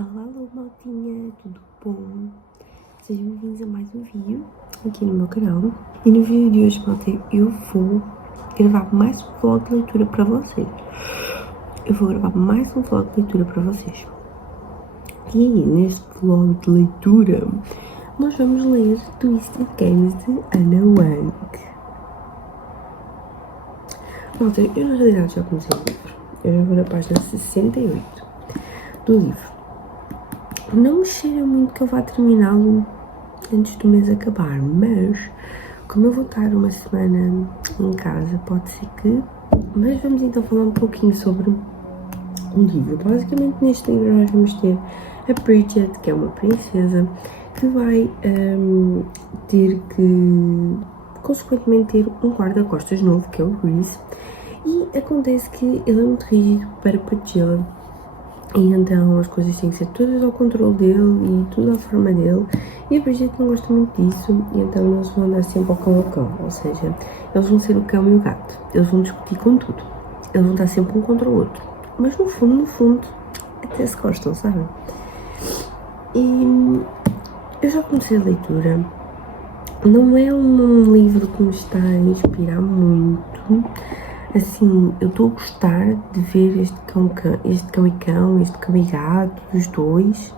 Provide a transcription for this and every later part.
Alô, alô, maltinha, tudo bom? Sejam bem-vindos a mais um vídeo aqui no meu canal. E no vídeo de hoje, malta, eu vou gravar mais um vlog de leitura para vocês. E neste vlog de leitura, nós vamos ler Twisted Games de Anna Wang. Malta, eu na realidade já comecei o livro. Eu já vou na página 68 do livro. Não me cheira muito que eu vá terminá-lo antes do mês acabar, mas como eu vou estar uma semana em casa, pode ser que... Mas vamos então falar um pouquinho sobre o livro. Basicamente neste livro nós vamos ter a Bridget, que é uma princesa, que vai ter que, consequentemente, ter um guarda-costas novo, que é o Reese, e acontece que ele é muito rígido para Pagilla. E então as coisas têm que ser todas ao controle dele e tudo à forma dele. E a Bridget não gosta muito disso, e então eles vão andar sempre ao cão. Ou seja, eles vão ser o cão e o gato. Eles vão discutir com tudo. Eles vão estar sempre um contra o outro. Mas no fundo, até se gostam, sabem? E eu já comecei a leitura. Não é um livro que me está a inspirar muito. Assim, eu estou a gostar de ver este cão e gato, dos dois,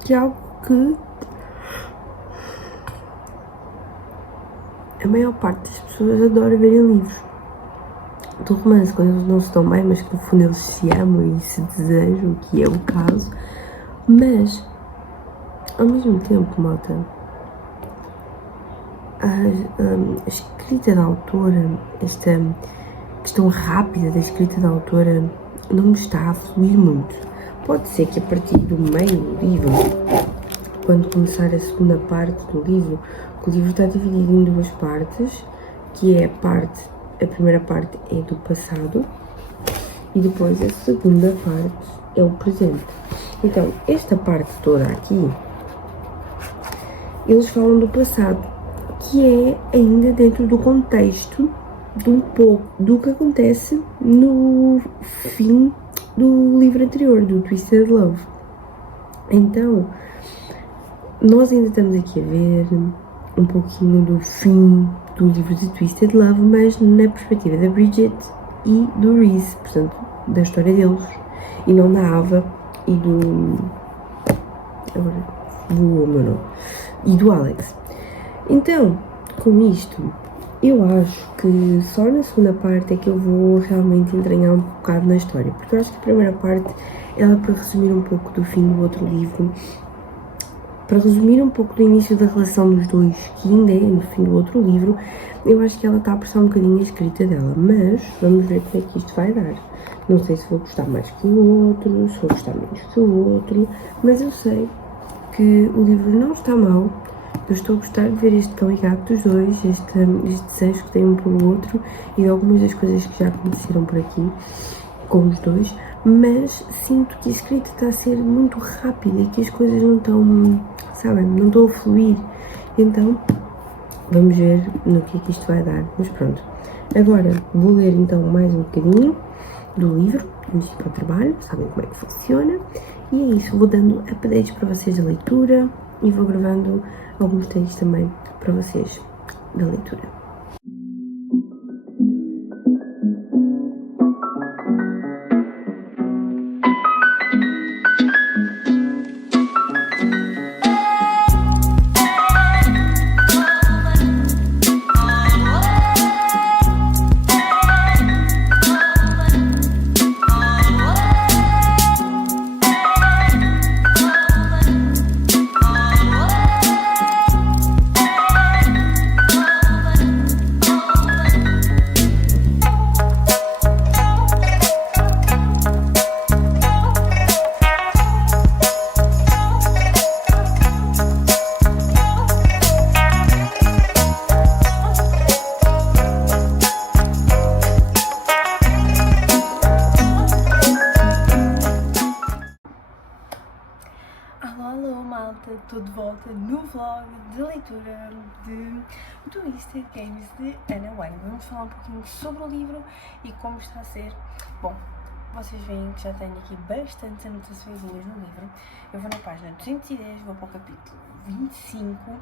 que é algo que a maior parte das pessoas adora ver em livros. Do romance, quando eles não se dão bem, mas que no fundo eles se amam e se desejam, que é o caso. Mas, ao mesmo tempo, malta, a escrita da autora, esta questão rápida da escrita da autora, não me está a fluir muito. Pode ser que a partir do meio do livro, quando começar a segunda parte do livro, que o livro está dividido em duas partes, que é a primeira parte é do passado e depois a segunda parte é o presente. Então, esta parte toda aqui, eles falam do passado, que é ainda dentro do contexto de um pouco do que acontece no fim do livro anterior, do Twisted Love. Então, nós ainda estamos aqui a ver um pouquinho do fim do livro de Twisted Love, mas na perspectiva da Bridget e do Reese, portanto, da história deles, e não da Ava e do... agora voou o meu nome. E do Alex. Então, com isto, eu acho que só na segunda parte é que eu vou realmente entranhar um bocado na história, porque eu acho que a primeira parte, ela para resumir um pouco do fim do outro livro, para resumir um pouco do início da relação dos dois, que ainda é no fim do outro livro, eu acho que ela está a apressar um bocadinho a escrita dela, mas vamos ver como é que isto vai dar. Não sei se vou gostar mais que o outro, se vou gostar menos que o outro, mas eu sei que o livro não está mau. Eu estou a gostar de ver este cão e gato dos dois, este desejo que tem um pelo outro e de algumas das coisas que já aconteceram por aqui com os dois, mas sinto que a escrita está a ser muito rápida e que as coisas não estão, sabem, não estão a fluir. Então, vamos ver no que é que isto vai dar. Mas pronto, agora vou ler então mais um bocadinho do livro, antes de ir para o trabalho, sabem como é que funciona. E é isso, vou dando updates para vocês da leitura e vou gravando alguns textos também para vocês da leitura. Alô, malta, estou de volta no vlog de leitura de Twisted Games de Anna Wang. Vamos falar um pouquinho sobre o livro e como está a ser. Bom, vocês veem que já tenho aqui bastantes anotações no livro. Eu vou na página 210, vou para o capítulo 25,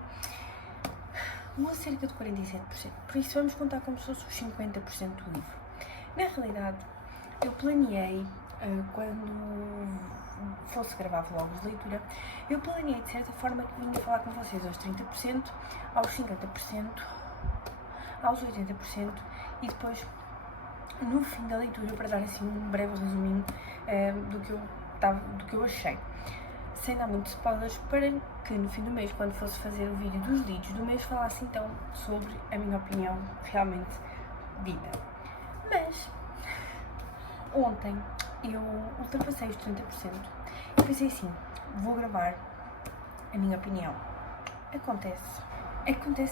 vou a cerca de 47%. Por isso vamos contar como se fosse os 50% do livro. Na realidade, eu planeei, quando fosse gravar vlogs de leitura, eu planeei de certa forma que vinha falar com vocês aos 30%, aos 50%, aos 80% e depois no fim da leitura para dar assim um breve resuminho do que eu achei. Sem dar muitos spoilers, para que no fim do mês, quando fosse fazer o vídeo dos leads do mês, falasse então sobre a minha opinião realmente dita. Mas ontem eu ultrapassei os 30% e pensei assim, vou gravar a minha opinião. Acontece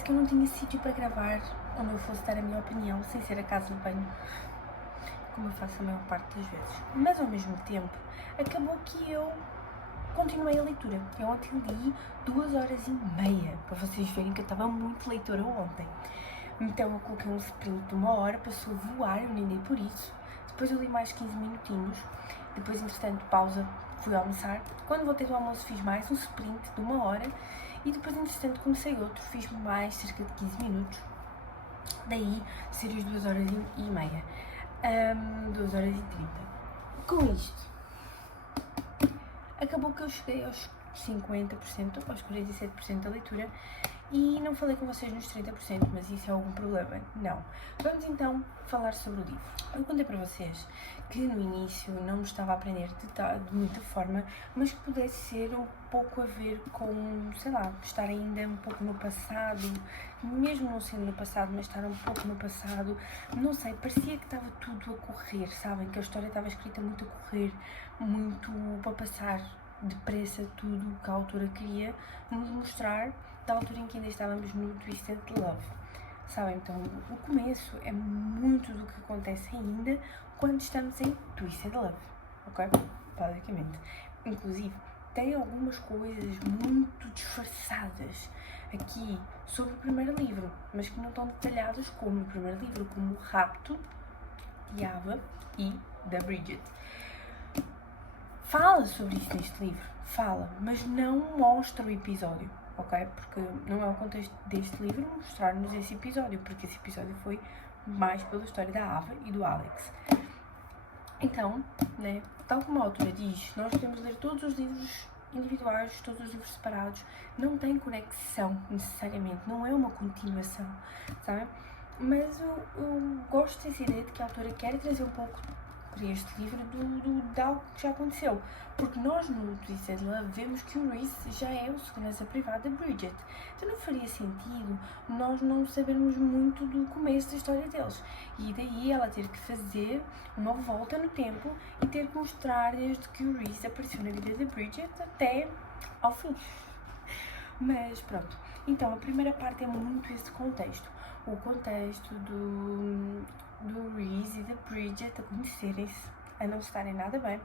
que eu não tinha sítio para gravar onde eu fosse dar a minha opinião sem ser a casa de banho, como eu faço a maior parte das vezes. Mas ao mesmo tempo, acabou que eu continuei a leitura. Eu ontem li 2h30, para vocês verem que eu estava muito leitora ontem. Então eu coloquei um sprint de 1 hora, passou a voar, eu nem dei por isso. Depois eu li mais 15 minutinhos, depois entretanto pausa, fui almoçar. Quando voltei do almoço fiz mais um sprint de 1 hora e depois entretanto comecei outro, fiz mais cerca de 15 minutos. Daí seria as 2h30, 2h30. Com isto, acabou que eu cheguei aos 50%, aos 47% da leitura e não falei com vocês nos 30%, mas isso é algum problema? Não. Vamos então falar sobre o livro. Eu contei para vocês que no início não me estava a aprender de muita forma, mas que pudesse ser um pouco a ver com, sei lá, estar ainda um pouco no passado, mesmo não sendo no passado, mas estar um pouco no passado, não sei, parecia que estava tudo a correr, sabem? Que a história estava escrita muito a correr, muito para passar depressa tudo o que a autora queria nos mostrar da altura em que ainda estávamos no Twisted Love, sabem? Então o começo é muito do que acontece ainda quando estamos em Twisted Love, ok? Basicamente. Inclusive, tem algumas coisas muito disfarçadas aqui sobre o primeiro livro, mas que não estão detalhadas como no primeiro livro, como o rapto de Ava e da Bridget. Fala sobre isso neste livro, fala, mas não mostra o episódio, ok? Porque não é o contexto deste livro mostrar-nos esse episódio, porque esse episódio foi mais pela história da Ava e do Alex. Então, né, tal como a autora diz, nós podemos ler todos os livros individuais, todos os livros separados, não tem conexão necessariamente, não é uma continuação, sabe? Mas eu gosto dessa ideia de que a autora quer trazer um pouco para este livro de algo que já aconteceu, porque nós no Twisted Love vemos que o Reese já é o segurança privado da Bridget, então não faria sentido nós não sabermos muito do começo da história deles, e daí ela ter que fazer uma volta no tempo e ter que mostrar desde que o Reese apareceu na vida da Bridget até ao fim. Mas pronto, então a primeira parte é muito esse contexto, o contexto do Reese e da Bridget a conhecerem-se, a não estarem nada bem,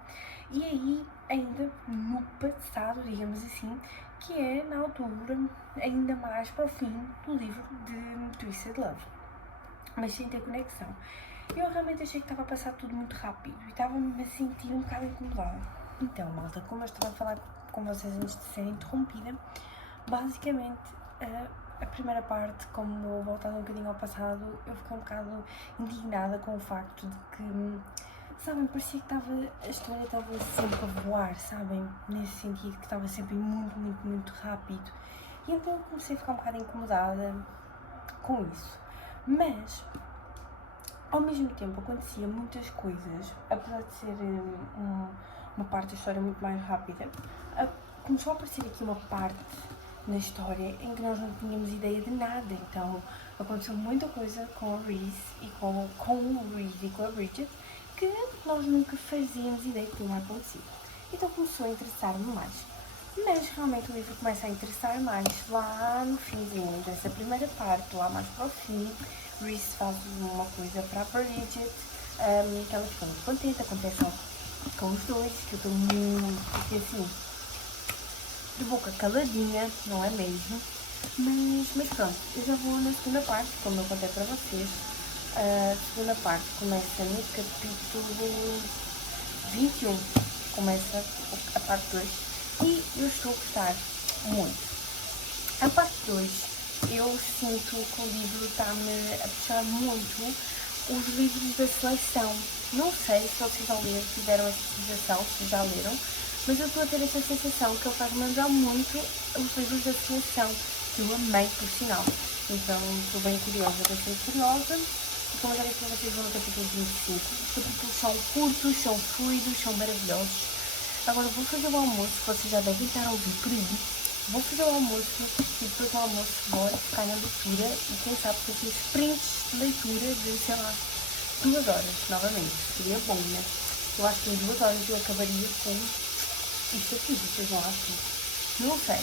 e aí ainda no passado, digamos assim, que é na altura ainda mais para o fim do livro de Twisted Love, mas sem ter conexão. Eu realmente achei que estava a passar tudo muito rápido e estava-me a sentir um bocado incomodada. Então, malta, como eu estava a falar com vocês antes de ser interrompida, basicamente a primeira parte, como voltando um bocadinho ao passado, eu fiquei um bocado indignada com o facto de que, sabem, parecia que a história estava sempre a voar, sabem, nesse sentido, que estava sempre muito rápido, e então eu comecei a ficar um bocado incomodada com isso, mas ao mesmo tempo acontecia muitas coisas, apesar de ser uma parte da história muito mais rápida, começou a aparecer aqui uma parte na história em que nós não tínhamos ideia de nada, então aconteceu muita coisa com a Reese e com o Reese e com a Bridget que nós nunca fazíamos ideia que tinha acontecido, então começou a interessar-me mais, mas realmente o livro começa a interessar mais lá no finzinho dessa primeira parte, lá mais para o fim. Reese faz uma coisa para a Bridget, que ela fica muito contente, acontece algo com os dois, que eu estou muito assim, de boca caladinha, não é mesmo? Mas pronto, eu já vou na segunda parte, como eu contei para vocês. A segunda parte começa no capítulo 21 começa a parte 2 e eu estou a gostar muito. A parte 2, eu sinto que o livro está-me a puxar muito os livros da seleção. Não sei se vocês já leram, tiveram essa sensação, se já leram, mas eu estou a ter essa sensação que ele faz-me lembrar muito os livros da seleção, que eu amei, por sinal. Então estou bem curiosa, bastante curiosa. E como eu já disse para vocês, vou no capítulo 25. Os capítulos são curtos, são fluidos, são maravilhosos. Agora vou fazer o almoço, que vocês já devem estar a ouvir por aí. Vou fazer o almoço e depois do almoço vou ficar na leitura e quem sabe fazer sprints de leitura de, sei lá, 2 horas, novamente. Seria bom, né? Eu acho que em 2 horas eu acabaria com isto aqui, vocês não acham? Não sei.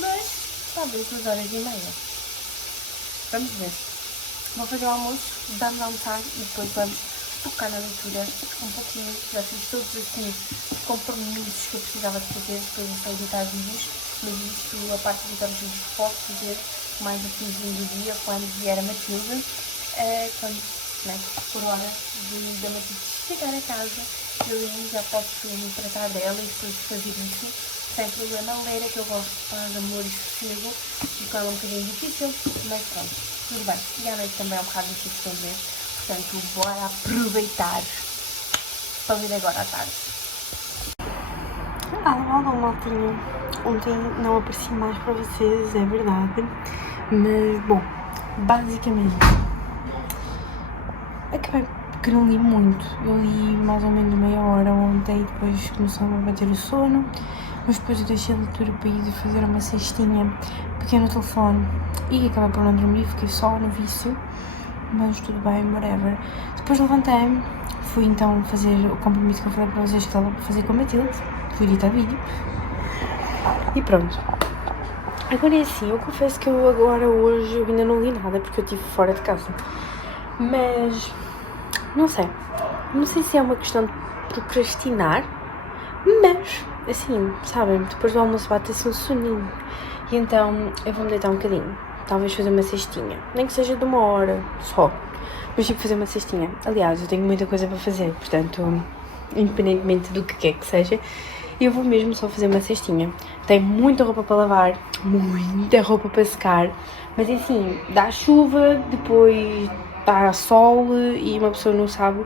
Mas talvez 2 horas e meia. Vamos ver. Vou fazer o almoço, vamos almoçar e depois vamos focar na leitura um pouquinho. Já fiz todos assim os compromissos que eu precisava de fazer depois de editar vídeos. Mas isto, a parte de editar os vídeos que posso fazer mais no finzinho do dia, quando vier a Matilde, quando, né, por hora da Matilde chegar a casa, eu aí já posso me tratar dela e depois fazer isso sem problema. Ler é que eu gosto de paz, amor e sossego, e quando é um bocadinho difícil, mas pronto, tudo bem. E à noite também é um bocado difícil de ler, portanto, bora aproveitar para ler agora à tarde. Alô, maltinha. Ontem não apareci mais para vocês, é verdade. Mas, bom, basicamente, acabei porque não li muito. Eu li mais ou menos meia hora ontem, depois começou-me a bater o sono. Mas depois eu deixei a leitura para ir fazer uma cestinha pequena no telefone e acabei por não dormir, fiquei só no vício. Mas tudo bem, whatever. Depois levantei-me, fui então fazer o compromisso que eu falei para vocês que estava para fazer com a Matilde. Fui editar vídeo. E pronto. Agora é assim, eu confesso que eu agora hoje eu ainda não li nada porque eu estive fora de casa. Mas não sei. Não sei se é uma questão de procrastinar, mas assim, sabem, depois do almoço bate-se um soninho. E então eu vou-me deitar um bocadinho. Talvez fazer uma cestinha. Nem que seja de 1 hora só. Mas tipo fazer uma cestinha. Aliás, eu tenho muita coisa para fazer, portanto, independentemente do que quer que seja, eu vou mesmo só fazer uma cestinha. Tenho muita roupa para lavar, muita roupa para secar, mas assim, dá chuva, depois dá sol e uma pessoa não sabe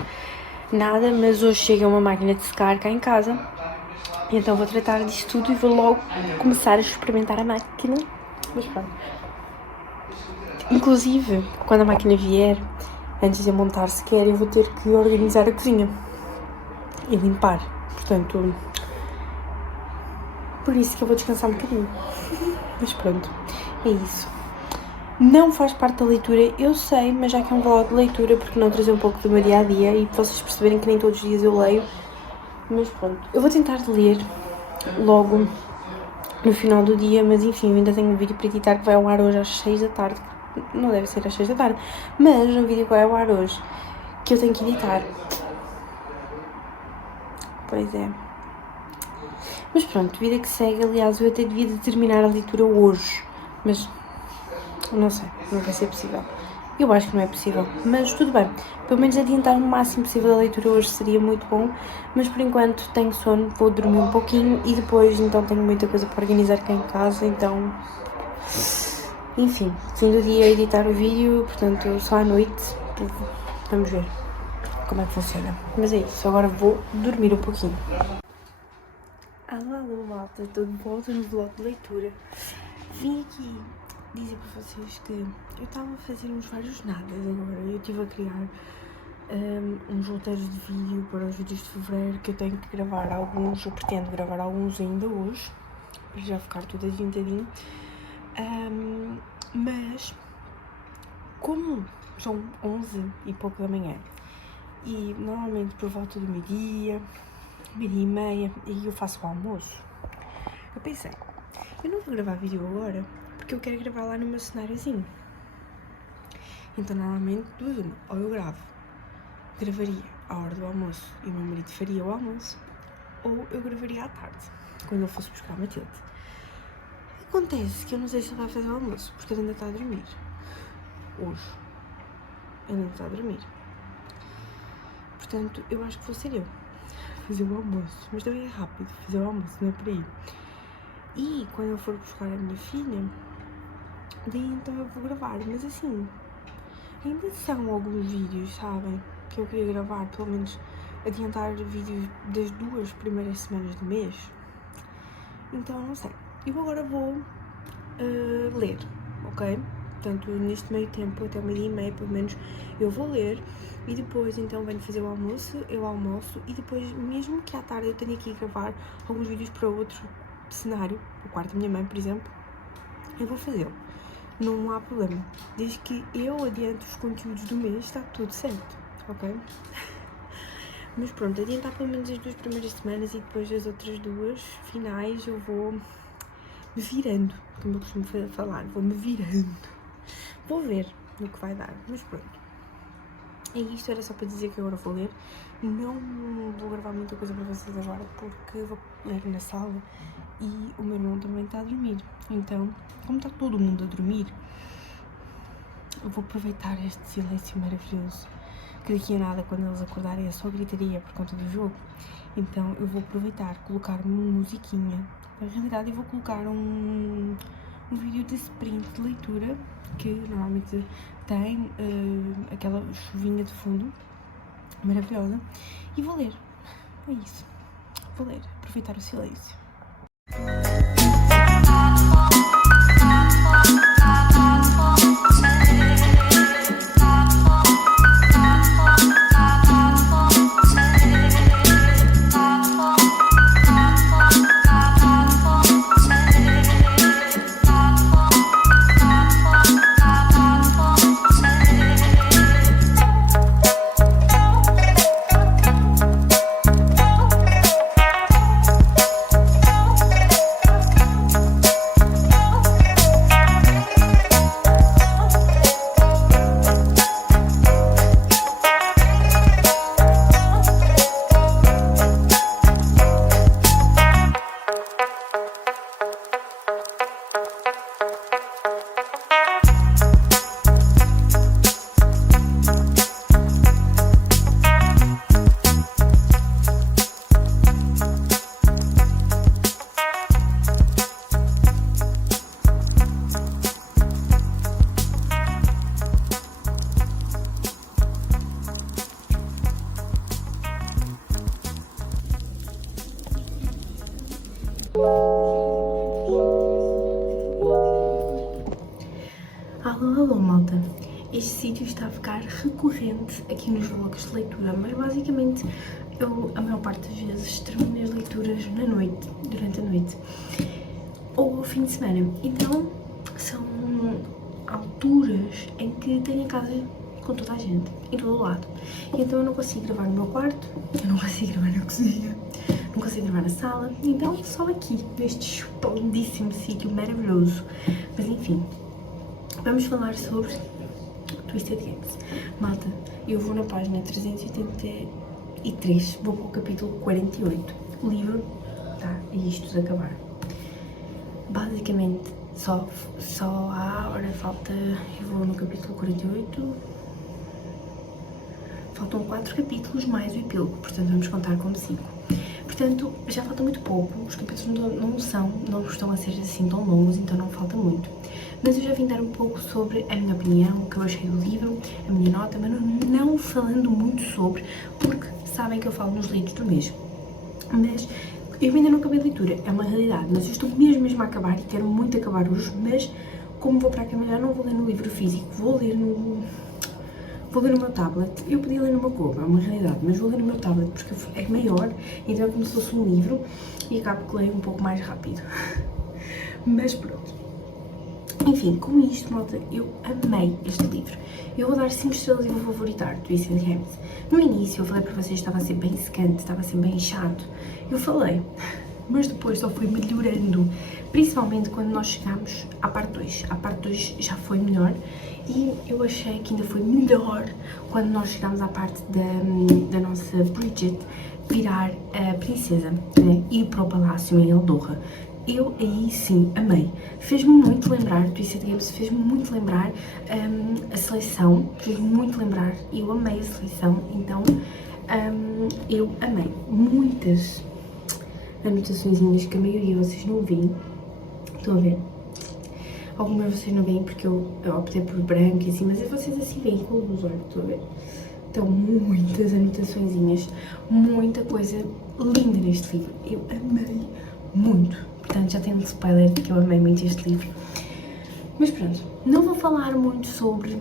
nada, mas hoje chega uma máquina de secar cá em casa, e então vou tratar disso tudo e vou logo começar a experimentar a máquina. Mas pronto. Inclusive, quando a máquina vier, antes de eu montar sequer, eu vou ter que organizar a cozinha e limpar, portanto... Por isso que eu vou descansar um bocadinho. Mas pronto, é isso. Não faz parte da leitura, eu sei, mas já que é um vlog de leitura, porque não trazer um pouco do meu dia-a-dia e para vocês perceberem que nem todos os dias eu leio. Mas pronto, eu vou tentar ler logo no final do dia, mas enfim, eu ainda tenho um vídeo para editar que vai ao ar hoje às 6 da tarde. Não deve ser às 6 da tarde, mas um vídeo que vai ao ar hoje, que eu tenho que editar. Pois é. Mas pronto, vida que segue. Aliás, eu até devia de terminar a leitura hoje, mas não sei, não vai ser possível. Eu acho que não é possível, mas tudo bem. Pelo menos adiantar o máximo possível a leitura hoje seria muito bom, mas por enquanto tenho sono, vou dormir um pouquinho e depois então tenho muita coisa para organizar cá em casa, então... Enfim, fim do dia a editar o vídeo, portanto só à noite, vamos ver como é que funciona. Mas é isso, agora vou dormir um pouquinho. Alô, malta, estou de volta no vlog de leitura. Vim aqui dizer para vocês que eu estava a fazer uns vários nadas agora. Eu estive a criar uns roteiros de vídeo para os vídeos de fevereiro, que eu tenho que gravar alguns, eu pretendo gravar alguns ainda hoje, para já ficar tudo adiantadinho. Mas, como são 11 e pouco da manhã, e normalmente por volta do meio-dia, 12h30, e eu faço o almoço, eu pensei, eu não vou gravar vídeo agora, porque eu quero gravar lá no meu cenáriozinho. Então normalmente duas uma, ou eu gravaria à hora do almoço e o meu marido faria o almoço, ou eu gravaria à tarde, quando ele fosse buscar a Matilde. Acontece que eu não sei se ele vai fazer o almoço, porque ele ainda está a dormir. Hoje. Ele ainda está a dormir. Portanto, eu acho que vou ser eu. fazer o almoço, mas também é rápido fazer o almoço, não é por aí. E quando eu for buscar a minha filha, daí então eu vou gravar, mas assim, ainda são alguns vídeos, sabem, que eu queria gravar, pelo menos adiantar vídeos das 2 primeiras semanas do mês. Então, não sei. Eu agora vou ler, ok? Portanto, neste meio tempo, até 12h30, pelo menos, eu vou ler. E depois, então, venho fazer o almoço, eu almoço. E depois, mesmo que à tarde eu tenha que ir gravar alguns vídeos para outro cenário, o quarto da minha mãe, por exemplo, eu vou fazê-lo. Não há problema. Desde que eu adiante os conteúdos do mês, está tudo certo, ok? Mas pronto, adiantar pelo menos as 2 primeiras semanas e depois as outras 2 finais eu vou me virando, como eu costumo falar, vou-me virando. Vou ver no que vai dar, mas pronto. É isto, era só para dizer que agora vou ler. Não vou gravar muita coisa para vocês agora porque vou ler na sala e o meu irmão também está a dormir. Então, como está todo mundo a dormir, eu vou aproveitar este silêncio maravilhoso. Que daqui a nada, quando eles acordarem, é só gritaria por conta do jogo. Então eu vou aproveitar, colocar uma musiquinha. Na realidade eu vou colocar um vídeo de sprint de leitura, que normalmente tem aquela chuvinha de fundo, maravilhosa. E vou ler, é isso. Vou ler, aproveitar o silêncio. Alô, malta. Este sítio está a ficar recorrente aqui nos vlogs de leitura, mas basicamente eu, a maior parte das vezes, termino as leituras na noite, durante a noite, ou ao fim de semana. Então, são alturas em que tenho a casa com toda a gente, em todo o lado. E então eu não consigo gravar no meu quarto, eu não consigo gravar na cozinha, não consigo gravar na sala, então só aqui, neste esplendidíssimo sítio maravilhoso. Mas enfim, vamos falar sobre Twisted Games. Malta, eu vou na página 383, vou para o capítulo 48. O livro está a isto de acabar. Basicamente, só há, ora falta, eu vou no capítulo 48, faltam 4 capítulos mais o epílogo, portanto vamos contar como 5. Portanto, já falta muito pouco, os capítulos não estão a ser assim tão longos, então não falta muito. Mas eu já vim dar um pouco sobre a minha opinião, o que eu achei do livro, a minha nota, mas não falando muito sobre, porque sabem que eu falo nos livros do mês. Mas eu ainda não acabei a leitura, é uma realidade, mas eu estou mesmo a acabar e quero muito acabar hoje, mas como vou para a cama já não vou ler no livro físico, vou ler no meu tablet. Eu podia ler no meu corpo, é uma realidade, mas vou ler no meu tablet porque é maior, então é como se fosse um livro e acabo que leio um pouco mais rápido. Mas pronto. Enfim, com isto, malta, eu amei este livro. Eu vou dar 5 estrelas e vou favoritar Twisted Games. No início eu falei para vocês que estava a ser bem secante, estava a ser bem chato. Eu falei, mas depois só foi melhorando. Principalmente quando nós chegámos à parte 2. A parte 2 já foi melhor e eu achei que ainda foi melhor quando nós chegámos à parte da nossa Bridget virar a princesa, né? Ir para o palácio em Eldorra. Eu aí sim amei. Fez-me muito lembrar, Twisted Games fez-me muito lembrar a seleção, fez-me muito lembrar, eu amei a seleção, então Eu amei muitas anotaçõezinhas que a maioria de vocês não viram. Estão a ver? Algumas vocês não veem porque eu optei por branco e assim, mas vocês assim veem com os olhos, estão a ver? Então, muitas anotaçõezinhas, muita coisa linda neste livro. Eu amei muito. Portanto, já tenho um spoiler de que eu amei muito este livro. Mas pronto, não vou falar muito sobre,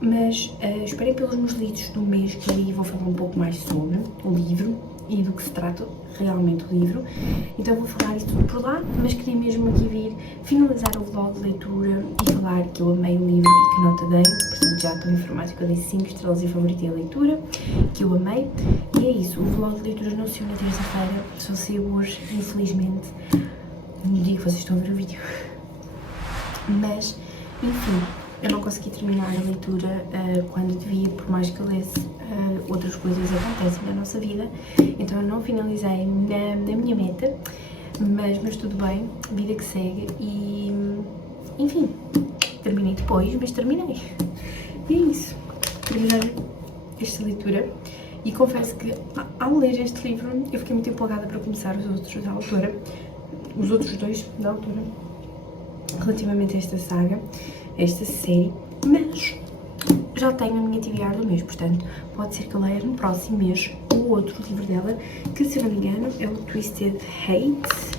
mas esperem pelos meus lidos do mês, que aí vou falar um pouco mais sobre o livro e do que se trata realmente o livro. Então vou falar isso tudo por lá, mas queria mesmo aqui vir finalizar o vlog de leitura e falar que eu amei o livro e que nota dei. Portanto, já estou informada que eu dei 5 estrelas e favoritei a leitura, que eu amei. E é isso, o vlog de leituras não saiu na terça-feira, só saiu hoje, infelizmente, no dia que vocês estão a ver o vídeo. Mas, enfim, eu não consegui terminar a leitura quando devia, por mais que eu lesse, outras coisas acontecem na nossa vida, então eu não finalizei na minha meta, mas tudo bem, vida que segue e, enfim, terminei depois, mas terminei. E é isso, terminei esta leitura e confesso que ao ler este livro eu fiquei muito empolgada para começar os outros da autora, os outros dois da autora, relativamente a esta saga, a esta série, mas já tenho a minha TBR do mês, portanto pode ser que eu leia no próximo mês o outro livro dela, que se não me engano é o Twisted Hate.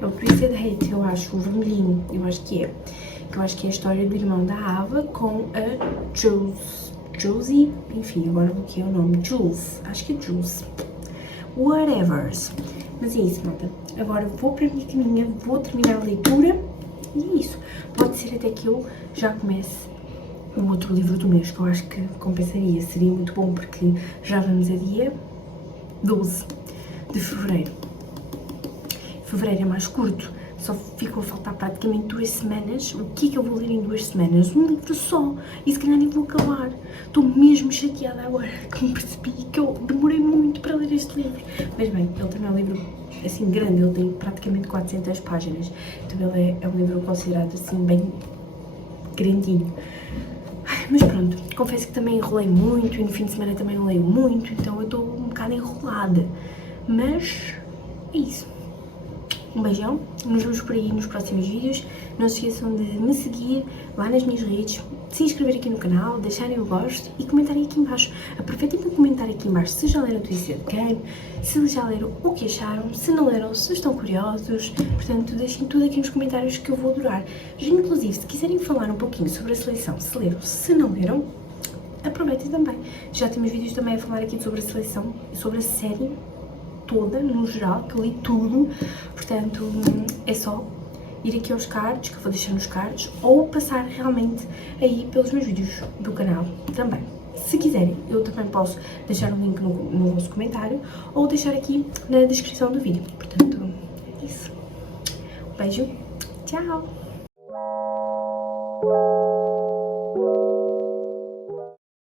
É o Twisted Hate, eu acho, o vermelhinho, eu acho que é. Eu acho que é a história do irmão da Ava com a Josie, enfim, agora bloqueei o nome, Jules, acho que é Jules, whatever. Mas é isso, malta. Agora vou para a minha caminha, vou terminar a leitura e é isso. Pode ser até que eu já comece o outro livro do mês, que eu acho que compensaria. Seria muito bom porque já vamos a dia 12 de fevereiro. Fevereiro é mais curto, só ficou a faltar praticamente 2 semanas. O que é que eu vou ler em 2 semanas? Um livro só, e se calhar nem vou acabar. Estou mesmo chateada agora que me percebi que eu demorei muito para ler este livro. Mas bem, ele também é um livro assim grande, ele tem praticamente 400 páginas, então ele é um livro considerado assim bem grandinho. Mas pronto, confesso que também enrolei muito e no fim de semana também não leio muito, então eu estou um bocado enrolada. Mas é isso. Um beijão, nos vemos por aí nos próximos vídeos. Não se esqueçam de me seguir lá nas minhas redes, se inscrever aqui no canal, deixarem o gosto e comentarem aqui em baixo. Aproveitem para comentar aqui em baixo se já leram Twisted Game, se já leram o que acharam, se não leram, se estão curiosos. Portanto, deixem tudo aqui nos comentários que eu vou adorar. Inclusive, se quiserem falar um pouquinho sobre a seleção, se leram, se não leram, aproveitem também. Já temos vídeos também a falar aqui sobre a seleção, sobre a série toda, no geral, que eu li tudo. Portanto, é só ir aqui aos cards, que eu vou deixar nos cards, ou passar realmente aí pelos meus vídeos do canal também. Se quiserem, eu também posso deixar um link no vosso comentário, ou deixar aqui na descrição do vídeo. Portanto, é isso. Um beijo, tchau!